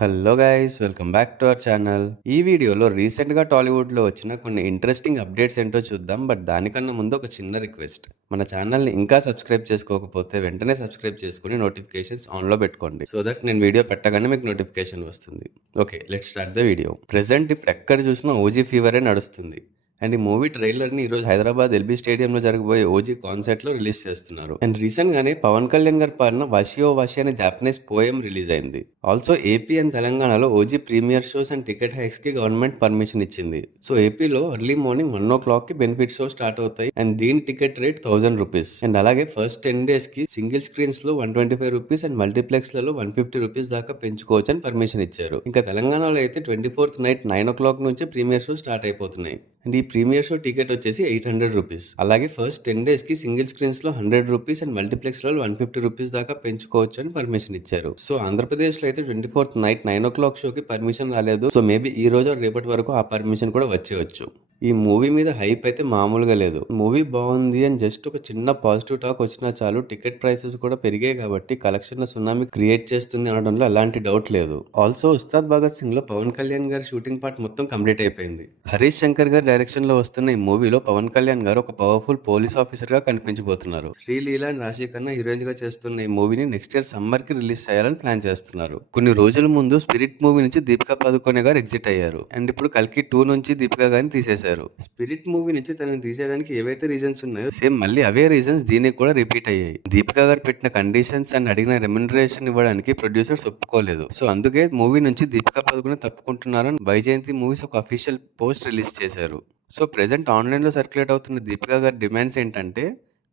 Hello guys, welcome back to our channel. ఈ వీడియోలో రీసెంట్గా టాలీవుడ్లో వచ్చిన కొన్ని ఇంట్రెస్టింగ్ అప్డేట్స్ ఏంటో చూద్దాం. బట్ దానికన్నా ముందు ఒక చిన్న రిక్వెస్ట్. మన ఛానల్ని ఇంకా సబ్స్క్రైబ్ చేసుకోకపోతే వెంటనే సబ్స్క్రైబ్ చేసుకుని నోటిఫికేషన్స్ ఆన్లో పెట్టుకోండి. సో దట్ నేను వీడియో పెట్టగానే మీకు నోటిఫికేషన్ వస్తుంది. Okay, let's start the video. Present ఇప్పుడు ఎక్కడ చూసినా ఓజీ ఫీవరే నడుస్తుంది. అండ్ ఈ మూవీ ట్రైలర్ని ఈరోజు హైదరాబాద్ ఎల్బీ స్టేడియంలో జరగబోయే ఓజీ కాన్సర్ట్లో రిలీజ్ చేస్తున్నారు. అండ్ రీసెంట్గానే పవన్ కళ్యాణ్ గారు పాడిన వషియో వషి అనే జాపనీస్ పోయం రిలీజ్ అయింది. ఆల్సో ఏపీ అండ్ తెలంగాణలో OG premiere shows and ticket హైక్స్కి గవర్నమెంట్ పర్మిషన్ ఇచ్చింది. సో ఏపీలో ఎర్లీ మార్నింగ్ 1 o'clockకి బెనిఫిట్ షో స్టార్ట్ అవుతాయి. అండ్ దీని టికెట్ రేట్ 1000 రూపీస్. అండ్ అలాగే ఫస్ట్ 10 daysకి సింగిల్ స్క్రీన్స్లో 125 రూపీస్ అండ్ మల్టీప్లెక్స్లలో 150 రూపీస్ దాకా పెంచుకోవచ్చు అని పర్మిషన్ ఇచ్చారు. ఇంకా తెలంగాణలో అయితే 24th నైట్ 9 o'clock నుంచి ప్రీమియర్ షో స్టార్ట్ అయిపోతున్నాయి. అండ్ ఈ ప్రీమియర్ షో టికెట్ వచ్చేసి 800 రూపీస్. అలాగే ఫస్ట్ 10 daysకి సింగిల్ స్క్రీన్స్లో 100 రూపీస్ అండ్ మల్టీప్లెక్స్లో 150 రూపీస్ దాకా పెంచుకోవచ్చు అని పర్మిషన్ ఇచ్చారు. సో ఆంధ్రప్రదేశ్లో అయితే 24th నైట్ 9 o'clock షోకి పర్మిషన్ రాలేదు. సో మేబీ ఈ రోజు రేపటి వరకు ఆ పర్మిషన్ కూడా వచ్చేయచ్చు. ఈ మూవీ మీద హైప్ అయితే మామూలుగా లేదు. మూవీ బాగుంది అని జస్ట్ ఒక చిన్న పాజిటివ్ టాక్ వచ్చినా చాలు టికెట్ ప్రైసెస్ కూడా పెరిగాయి కాబట్టి కలెక్షన్ల సునామీ క్రియేట్ చేస్తుంది అనడంలో ఎలాంటి డౌట్ లేదు. ఆల్సో ఉస్తాద్ భగత్ సింగ్ లో పవన్ కళ్యాణ్ గారి షూటింగ్ పార్ట్ మొత్తం కంప్లీట్ అయిపోయింది. హరీష్ శంకర్ గారి డైరెక్షన్ లో వస్తున్న ఈ మూవీలో పవన్ కళ్యాణ్ గారు ఒక పవర్ఫుల్ పోలీస్ ఆఫీసర్ గా కనిపించబోతున్నారు. శ్రీలీల అండ్ రాశి ఖన్నా హీరోయిన్ గా చేస్తున్న ఈ మూవీని నెక్స్ట్ ఇయర్ సమ్మర్ కి రిలీజ్ చేయాలని ప్లాన్ చేస్తున్నారు. కొన్ని రోజుల ముందు స్పిరిట్ మూవీ నుంచి దీపికా పదుకొనే గారు ఎగ్జిట్ అయ్యారు. అండ్ ఇప్పుడు కల్కి 2 నుంచి దీపికా గారిని తీసేశారు. స్పిరిట్ మూవీ నుంచి తనని తీసేయడానికి ఏవైతే రీజన్స్ ఉన్నాయో సేమ్ మళ్ళీ అవే రీజన్స్ దీనికి కూడా రిపీట్ అయ్యాయి. దీపికా గారు పెట్టిన కండిషన్స్ అండ్ అడిగిన రెమ్యునరేషన్ ఇవ్వడానికి ప్రొడ్యూసర్స్ ఒప్పుకోలేదు. సో అందుకే మూవీ నుంచి దీపికా పదుకొనే తప్పుకుంటున్నారని వైజయంతి మూవీస్ ఒక అఫీషియల్ పోస్ట్ రిలీజ్ చేశారు. సో ప్రెసెంట్ ఆన్లైన్ లో సర్క్యులేట్ అవుతున్న దీపికా గారి డిమాండ్స్ ఏంటంటే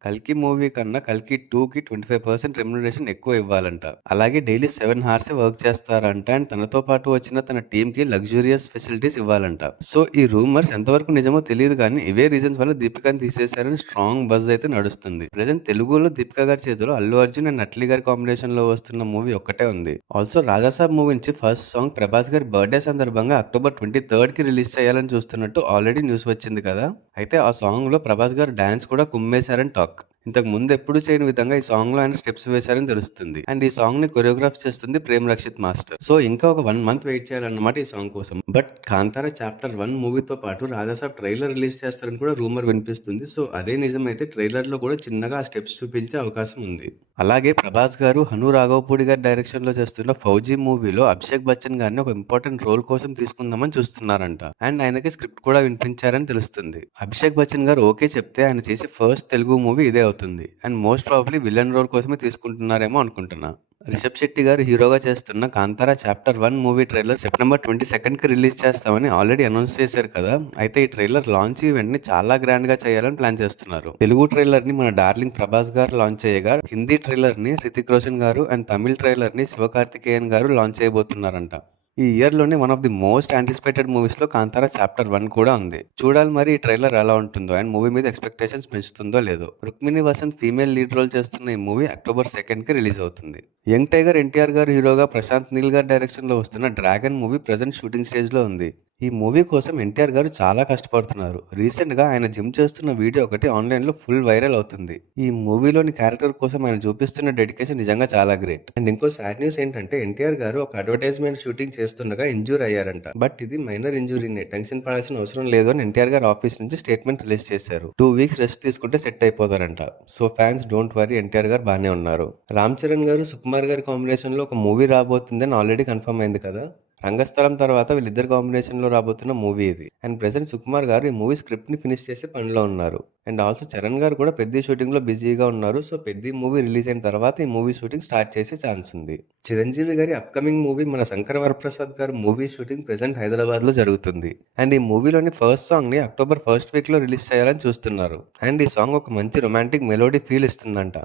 కల్కి మూవీ కన్నా కల్కి 2కి 25% రెమ్యునరేషన్ ఎక్కువ ఇవ్వాలంట. అలాగే డైలీ 7 hours వర్క్ చేస్తారంట. అండ్ తనతో పాటు వచ్చిన తన టీమ్ కి లగ్జూరియస్ ఫెసిలిటీస్ ఇవ్వాలంట. సో ఈ రూమర్స్ ఎంతవరకు నిజమో తెలియదు కానీ ఇవే రీజన్స్ వల్ల దీపికాని తీసేశారని స్ట్రాంగ్ బజ్ అయితే నడుస్తుంది. ప్రెసెంట్ తెలుగులో దీపికా గారి చేతిలో అల్లు అర్జున్ అండ్ నట్లీ గారి కాంబినేషన్ లో వస్తున్న మూవీ ఒక్కటే ఉంది. ఆల్సో రాజాసాబ్ మూవీ నుంచి ఫస్ట్ సాంగ్ ప్రభాస్ గారి బర్త్డే సందర్భంగా October 23rd కి రిలీజ్ చేయాలని చూస్తున్నట్టు ఆల్రెడీ న్యూస్ వచ్చింది కదా. అయితే ఆ సాంగ్ లో ప్రభాస్ గారు డాన్స్ కూడా కుమ్మేశారని టాక్. ఇంతకు ముందు ఎప్పుడు చేయని విధంగా ఈ సాంగ్ లో ఆయన స్టెప్స్ వేశారని తెలుస్తుంది. అండ్ ఈ సాంగ్ ని కొరియోగ్రాఫ్ చేస్తుంది ప్రేమ్ రక్షిత్ మాస్టర్. సో ఇంకా ఒక 1 month వెయిట్ చేయాలన్నమాట ఈ సాంగ్ కోసం. బట్ కాంతారా చాప్టర్ 1 మూవీతో పాటు రాజాసాబ్ ట్రైలర్ రిలీజ్ చేస్తారని కూడా రూమర్ వినిపిస్తుంది. సో అదే నిజమైతే ట్రైలర్ లో కూడా చిన్నగా ఆ స్టెప్స్ చూపించే అవకాశం ఉంది. అలాగే ప్రభాస్ గారు హను రాఘవపూడి గారి డైరెక్షన్ లో చేస్తున్న ఫౌజీ మూవీలో అభిషేక్ బచ్చన్ గారిని ఒక ఇంపార్టెంట్ రోల్ కోసం తీసుకుందామని చూస్తున్నారంట. అండ్ ఆయనకి స్క్రిప్ట్ కూడా వినిపించారని తెలుస్తుంది. అభిషేక్ బచ్చన్ గారు ఓకే చెప్తే ఆయన చేసే ఫస్ట్ తెలుగు మూవీ ఇదే అవుతుంది. And most probably villain role కోసమే తీసుకుంటున్నారేమో అనుకుంటున్నా. రిషబ్ శెట్టి గారు హీరోగా చేస్తున్న Kantara chapter 1 movie trailer September 22nd కి రిలీజ్ చేస్తామని ఆల్రెడీ అనౌన్స్ చేశారు కదా. అయితే ఈ ట్రైలర్ లాంచ్ ఈవెంట్ ని చాలా గ్రాండ్ గా చేయాలని ప్లాన్ చేస్తున్నారు. తెలుగు ట్రైలర్ ని మన డార్లింగ్ ప్రభాస్ గారు లాంచ్ చేయగా హిందీ ట్రైలర్ ని హృతిక్ రోషన్ గారు అండ్ తమిళ ట్రైలర్ ని శివకార్తికేయన్ గారు లాంచ్ చేయబోతున్నారంట. ఈ ఇయర్ లోనే one of the most anticipated movies లో కాంతారా చాప్టర్ 1 కూడా ఉంది. చూడాలి మరి ఈ ట్రైలర్ ఎలా ఉంటుందో అండ్ మూవీ మీద ఎక్స్పెక్టేషన్స్ పెంచుతుందో లేదో. Rukmini Vasanth female lead role చేస్తున్న ఈ మూవీ October 2nd కి రిలీజ్ అవుతుంది. యంగ్ టైగర్ ఎన్టీఆర్ గారు హీరోగా ప్రశాంత్ నీల్ గారి డైరెక్షన్ లో వస్తున్న dragon movie present shooting stage లో ఉంది. ఈ మూవీ కోసం ఎన్టీఆర్ గారు చాలా కష్టపడుతున్నారు. రీసెంట్ గా ఆయన జిమ్ చేస్తున్న వీడియో ఒకటి ఆన్లైన్ లో ఫుల్ వైరల్ అవుతుంది. ఈ మూవీలోని క్యారెక్టర్ కోసం ఆయన చూపిస్తున్న డెడికేషన్ నిజంగా చాలా గ్రేట్. అండ్ ఇంకో సాడ్ న్యూస్ ఏంటంటే ఎన్టీఆర్ గారు ఒక అడ్వర్టైజ్మెంట్ షూటింగ్ చేస్తుండగా ఇంజూర్ అయ్యారంట. బట్ ఇది మైనర్ ఇంజూరీనే, టెన్షన్ పడాల్సిన అవసరం లేదు అని ఎన్టీఆర్ గారు ఆఫీస్ నుంచి స్టేట్మెంట్ రిలీజ్ చేశారు. 2 weeks రెస్ట్ తీసుకుంటే సెట్ అయిపోతారంట. So fans don't worry, NTR garu బాగానే ఉన్నారు. రామ్ చరణ్ గారు సుకుమార్ గారి కాంబినేషన్ లో ఒక మూవీ రాబోతుందని ఆల్రెడీ కన్ఫర్మ్ అయింది కదా. రంగస్థలం తర్వాత వీళ్ళిద్దరు కాంబినేషన్ లో రాబోతున్న మూవీ ఇది. అండ్ ప్రెసెంట్ సుకుమార్ గారు ఈ మూవీ స్క్రిప్ట్ ని ఫినిష్ చేసే పనిలో ఉన్నారు. అండ్ ఆల్సో చరణ్ గారు కూడా పెద్ద షూటింగ్ లో బిజీగా ఉన్నారు. సో పెద్ద మూవీ రిలీజ్ అయిన తర్వాత ఈ మూవీ షూటింగ్ స్టార్ట్ చేసే ఛాన్స్ ఉంది. చిరంజీవి గారి అప్కమింగ్ మూవీ మన శంకర్ వరప్రసాద్ గారు మూవీ షూటింగ్ ప్రెసెంట్ హైదరాబాద్ లో జరుగుతుంది. అండ్ ఈ మూవీలోని ఫస్ట్ సాంగ్ ని October 1st week లో రిలీజ్ చేయాలని చూస్తున్నారు. అండ్ ఈ సాంగ్ ఒక మంచి రొమాంటిక్ మెలోడీ ఫీల్ ఇస్తుందంట.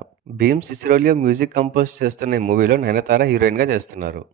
భీమ్ సిసిరోలియో మ్యూజిక్ కంపోజ్ చేస్తున్న ఈ మూవీలో నయనతార హీరోయిన్ గా చేస్తున్నారు.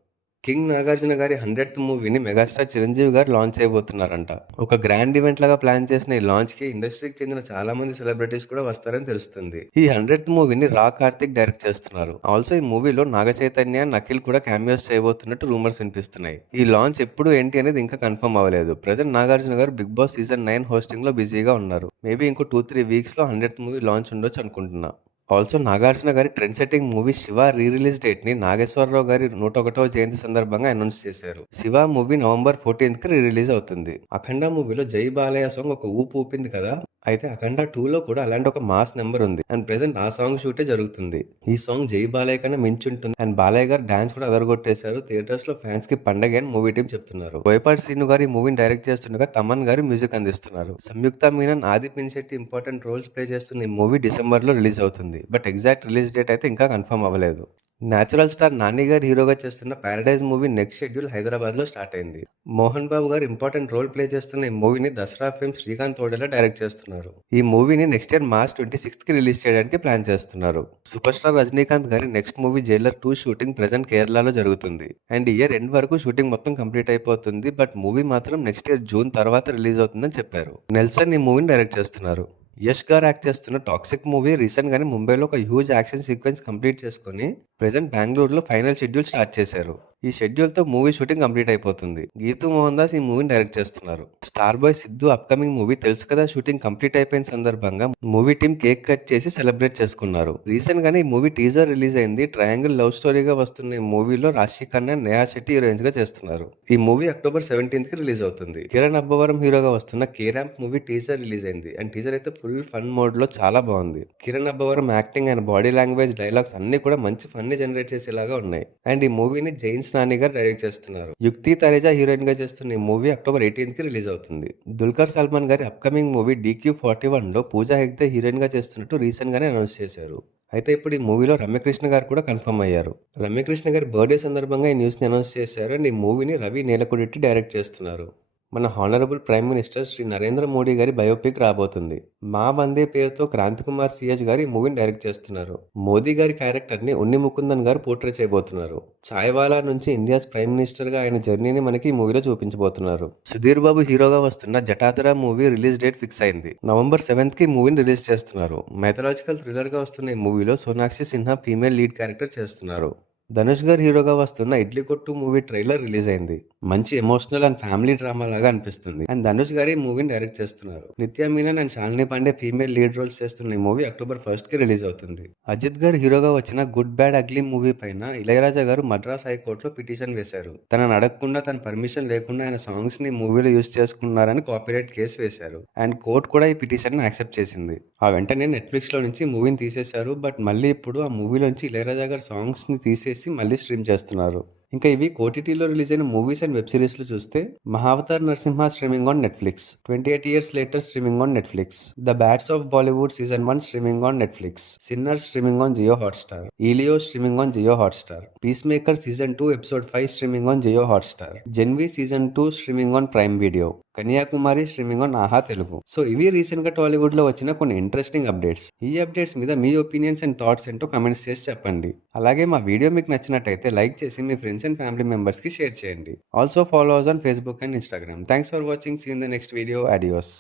కింగ్ నాగార్జున గారి 100th మూవీని మెగాస్టార్ చిరంజీవి గారు లాంచ్ చేయబోతున్నారంట. ఒక గ్రాండ్ ఈవెంట్ లాగా ప్లాన్ చేసిన ఈ లాంచ్ కి ఇండస్ట్రీకి చెందిన చాలా మంది సెలబ్రిటీస్ కూడా వస్తారని తెలుస్తుంది. ఈ 100th మూవీని రా కార్తిక్ డైరెక్ట్ చేస్తున్నారు. ఆల్సో ఈ మూవీలో నాగ చైతన్య నఖిల్ కూడా క్యామియోస్ చేయబోతున్నట్టు రూమర్స్ వినిపిస్తున్నాయి. ఈ లాంచ్ ఎప్పుడు ఏంటి అనేది ఇంకా కన్ఫర్మ్ అవ్వలేదు. ప్రెసెంట్ నాగార్జున గారు బిగ్ బాస్ సీజన్ 9 హోస్టింగ్ లో బిజీగా ఉన్నారు. మేబీ ఇంకో 2-3 weeks లో 100th మూవీ లాంచ్ ఉండొచ్చు అనుకుంటున్నా. ఆల్సో నాగార్జున గారి trend setting movie 'Shiva' re release date ని నాగేశ్వరరావు గారి 101వ జయంతి సందర్భంగా అనౌన్స్ చేశారు. 'శివ' మూవీ నవంబర్ 14th కి రీ రిలీజ్ అవుతుంది. 'అఖండ' మూవీలో 'జై బాలయ్య' సాంగ్ ఒక ఊపు ఊపింది కదా. అయితే 'అఖండ 2లో కూడా అలాంటి ఒక మాస్ నెంబర్ ఉంది అండ్ ప్రెసెంట్ ఆ సాంగ్ షూటే జరుగుతుంది. ఈ సాంగ్ 'జై బాలయ్య' కన్నా మించుంటుంది అండ్ బాలయ్య గారు డాన్స్ కూడా అదరగొట్టేశారు. థియేటర్స్ లో ఫ్యాన్స్ కి పండగ అని మూవీ టీం చెప్తున్నారు. బోయపాటి శ్రీను గారు ఈ మూవీని డైరెక్ట్ చేస్తుండగా తమన్ గారు మ్యూజిక్ అందిస్తున్నారు. సంయుక్త మీనన్, ఆది పినిశెట్టి ఇంపార్టెంట్ రోల్స్ ప్లే చేస్తున్న ఈ మూవీ డిసెంబర్ లో రిలీజ్ అవుతుంది. బట్ ఎగ్జాక్ట్ రిలీజ్ డేట్ అయితే ఇంకా కన్ఫర్మ్ అవ్వలేదు. నేచురల్ స్టార్ నాని గారు హీరోగా చేస్తున్న paradise movie next schedule Hyderabad లో స్టార్ట్ అయింది. మోహన్ బాబు గారు ఇంపార్టెంట్ రోల్ ప్లే చేస్తున్న ఈ మూవీని దసరా ఫిల్మ్ శ్రీకాంత్ ఓడేలా డైరెక్ట్ చేస్తున్నారు. ఈ మూవీని నెక్స్ట్ ఇయర్ March 26th కి రిలీజ్ చేయడానికి ప్లాన్ చేస్తున్నారు. సూపర్ స్టార్ రజనీకాంత్ గారి next movie Jailer 2 shooting present కేరళలో జరుగుతుంది అండ్ ఇయర్ ఎండ్ వరకు షూటింగ్ మొత్తం కంప్లీట్ అయిపోతుంది. బట్ మూవీ మాత్రం నెక్స్ట్ ఇయర్ జూన్ తర్వాత రిలీజ్ అవుతుందని చెప్పారు. నెల్సన్ ఈ మూవీని డైరెక్ట్ చేస్తున్నారు. యష్ గారు యాక్ట్ చేస్తున్న టాక్సిక్ మూవీ రీసెంట్ గానే ముంబైలో ఒక హ్యూజ్ యాక్షన్ సీక్వెన్స్ కంప్లీట్ చేసుకుని ప్రెసెంట్ బెంగళూరులో ఫైనల్ షెడ్యూల్ స్టార్ట్ చేశారు. ఈ షెడ్యూల్ తో మూవీ షూటింగ్ కంప్లీట్ అయిపోతుంది. గీతూ మోహన్ దాస్ ఈ మూవీని డైరెక్ట్ చేస్తున్నారు. Star boy Siddhu upcoming movie తెలుసు కదా షూటింగ్ కంప్లీట్ అయిపోయిన సందర్భంగా మూవీ టీం కేక్ కట్ చేసి సెలబ్రేట్ చేసుకున్నారు. రీసెంట్ గానే ఈ మూవీ టీజర్ రిలీజ్ అయింది. ట్రయాంగిల్ లవ్ స్టోరీగా వస్తున్న ఈ మూవీలో రాశి ఖన్నా, నేహా శెట్టి హీరోయిన్స్ గా చేస్తున్నారు. ఈ మూవీ October 17th కి రిలీజ్ అవుతుంది. కిరణ్ అబ్బవరం హీరోగా వస్తున్న K ramp movie teaser release అయింది అండ్ టీజర్ అయితే ఫుల్ ఫన్ మోడ్ లో చాలా బాగుంది. Kiran Abbavaram acting and body language, dialogues అన్ని కూడా మంచి ఫన్ ని జనరేట్ చేసేలాగా ఉన్నాయి అండ్ ఈ మూవీని జైన్స్ నాని గారు డైరెక్ట్ చేస్తున్నారు. యుక్తి తరేజా హీరోయిన్ గా చేస్తున్న ఈ మూవీ October 18th కి రిలీజ్ అవుతుంది. దుల్కర్ సల్మాన్ గారి అప్కమింగ్ మూవీ DQ41 లో పూజా హెగ్డే హీరోయిన్ గా చేస్తున్నట్టు రీసెంట్ గానే అనౌన్స్ చేశారు. అయితే ఇప్పుడు ఈ మూవీలో రమ్యకృష్ణ గారు కూడా కన్ఫర్మ్ అయ్యారు. రమ్యకృష్ణ గారి బర్త్డే సందర్భంగా ఈ న్యూస్ ని అనౌన్స్ చేశారు అండ్ ఈ మూవీని రవి నేలకొడిట్టి డైరెక్ట్ చేస్తున్నారు. మన honourable prime minister Shri Narendra Modi garu biopic రాబోతుంది. మా బందే పేరుతో క్రాంతి కుమార్ సిహెచ్ గారు ఈ మూవీని డైరెక్ట్ చేస్తున్నారు. మోదీ గారి క్యారెక్టర్ ని ఉన్ని ముకుందన్ గారు పోర్ట్రే చేయబోతున్నారు. ఛాయ్వాలా నుంచి ఇండియాస్ ప్రైమ్ మినిస్టర్ గా ఆయన జర్నీని మనకి ఈ మూవీలో చూపించబోతున్నారు. సుధీర్ బాబు హీరోగా వస్తున్న జటాతరా మూవీ రిలీజ్ డేట్ ఫిక్స్ అయింది. November 7th కి మూవీని రిలీజ్ చేస్తున్నారు. మైథలాజికల్ థ్రిల్లర్ గా వస్తున్న ఈ మూవీలో Sonakshi Sinha female lead character చేస్తున్నారు. ధనుష్ గారు హీరోగా వస్తున్న ఇడ్లీ కొట్టు మూవీ ట్రైలర్ రిలీజ్ అయింది. మంచి ఎమోషనల్ అండ్ ఫ్యామిలీ డ్రామా లాగా అనిపిస్తుంది అండ్ ధనుష్ గారు ఈ మూవీని డైరెక్ట్ చేస్తున్నారు. Nithya Menen and Shalini Pandey female lead roles చేస్తున్న ఈ మూవీ October 1st కి రిలీజ్ అవుతుంది. అజిత్ గారు హీరోగా వచ్చిన గుడ్ బ్యాడ్ అగ్లీ మూవీ పైన ఇళయరాజా గారు మద్రాస్ హైకోర్టులో పిటిషన్ వేశారు. తనని అడగకుండా, తన పర్మిషన్ లేకుండా ఆయన సాంగ్స్ ని మూవీలో యూజ్ చేసుకున్నారని కాపీరైట్ కేసు వేశారు అండ్ కోర్టు కూడా ఈ పిటిషన్ ని యాక్సెప్ట్ చేసింది. ఆ వెంటనే నెట్ఫ్లిక్స్ లో నుంచి మూవీని తీసేశారు. బట్ మళ్ళీ ఇప్పుడు ఆ మూవీలోంచి ఇళయరాజా గారి సాంగ్స్ ని తీసేసి మళ్ళీ స్ట్రీమ్ చేస్తున్నారు. ఇంకా ఇవి ఓటీటీలో రిలీజ్ అయిన మూవీస్ అండ్ వెబ్ సిరీస్ లో చూస్తే Mahavatar Narasimha streaming on Netflix, 28 years later streaming on Netflix, the bads of Bollywood season 1 streaming on Netflix, sinner streaming on Jio Hotstar, Elio streaming on Jio Hotstar, peacemaker season 2 episode 5 streaming on Jio Hotstar, gen V season 2 streaming on prime video, Kanyakumari streaming on Aha Telugu. So ఇవి recent గా టాలీవుడ్ లో వచ్చిన కొన్ని interesting updates. ఈ updates మీద మీ opinions and thoughts ఏంటో comments చేసి చెప్పండి. అలాగే మా వీడియో మీకు నచ్చినట్టయితే లైక్ చేసి మీ ఫ్రెండ్స్ అండ్ ఫ్యామిలీ మెంబర్స్ కి షేర్ చేయండి. Also follow us on Facebook and Instagram. Thanks for watching. See you in the next video. Adios.